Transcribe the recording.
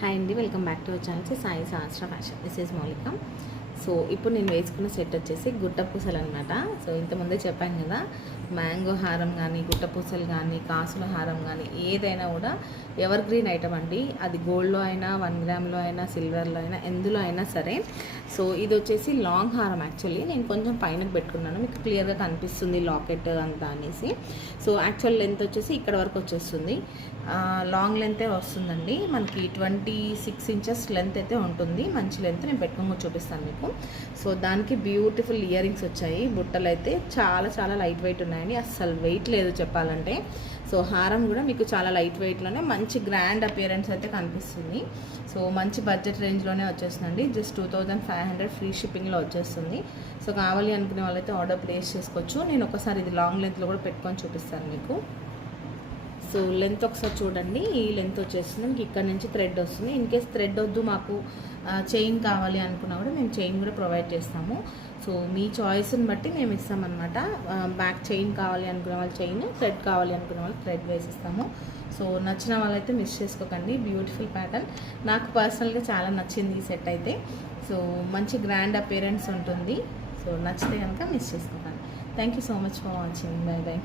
Hi అండి, welcome back to our channel Sai Sahasra fashion. This is మౌలిక. So ఇప్పుడు నేను వేసుకున్న సెట్ వచ్చేసి గుట్ట పూసలు అనమాట. సో ఇంతకుముందే చెప్పాను కదా, మ్యాంగో హారం కానీ, గుట్ట పూసలు కానీ, కాసుల హారం కానీ ఏదైనా కూడా ఎవర్ గ్రీన్ ఐటమ్ అండి. అది గోల్డ్లో అయినా, 1 గ్రామ్లో అయినా, సిల్వర్లో అయినా, ఎందులో అయినా సరే. సో ఇది వచ్చేసి లాంగ్ హారం. యాక్చువల్లీ నేను కొంచెం పైన పెట్టుకున్నాను, మీకు క్లియర్గా కనిపిస్తుంది లాకెట్ అంతా అనేసి. సో యాక్చువల్ లెంత్ వచ్చేసి ఇక్కడ వరకు వచ్చేస్తుంది. లాంగ్ లెంతే వస్తుందండి, మనకి 26 ఇంచెస్ లెంత్ అయితే ఉంటుంది. మంచి లెంత్ నేను పెట్టుకొని చూపిస్తాను మీకు. సో దానికి బ్యూటిఫుల్ ఇయర్ రింగ్స్ వచ్చాయి. బుట్టలు అయితే చాలా చాలా లైట్ వెయిట్ ఉన్నాయండి, అస్సలు వెయిట్ లేదు చెప్పాలంటే. సో హారం కూడా మీకు చాలా లైట్ వెయిట్లోనే మంచి గ్రాండ్ అపియరెన్స్ అయితే కనిపిస్తుంది. సో మంచి బడ్జెట్ రేంజ్లోనే వచ్చేస్తుందండి. జస్ట్ 2500 ఫ్రీ షిప్పింగ్లో వచ్చేస్తుంది. సో కావాలి అనుకునే వాళ్ళైతే ఆర్డర్ ప్లేస్ చేసుకోవచ్చు. నేను ఒకసారి ఇది లాంగ్ లెంత్లో కూడా పెట్టుకొని చూపిస్తాను మీకు. సో లెంత్ ఒకసారి చూడండి, ఈ లెంత్ వచ్చేస్తుంది. మీకు ఇక్కడ నుంచి థ్రెడ్ వస్తుంది. ఇన్ కేస్ థ్రెడ్ వద్దు, మాకు చైన్ కావాలి అనుకున్నా కూడా మేము చైన్ కూడా ప్రొవైడ్ చేస్తాము. సో మీ చాయిస్ని బట్టి మేము ఇస్తామన్నమాట. బ్యాక్ చైన్ కావాలి అనుకునే వాళ్ళు చైన్, థ్రెడ్ కావాలి అనుకునే వాళ్ళు థ్రెడ్ వేసిస్తాము. సో నచ్చిన వాళ్ళైతే మిస్ చేసుకోకండి. బ్యూటిఫుల్ ప్యాటర్న్, నాకు పర్సనల్గా చాలా నచ్చింది ఈ సెట్ అయితే. సో మంచి గ్రాండ్ అపియరెన్స్ ఉంటుంది. సో నచ్చితే కనుక మిస్ చేసుకోకండి. Thank you so much for watching. By by.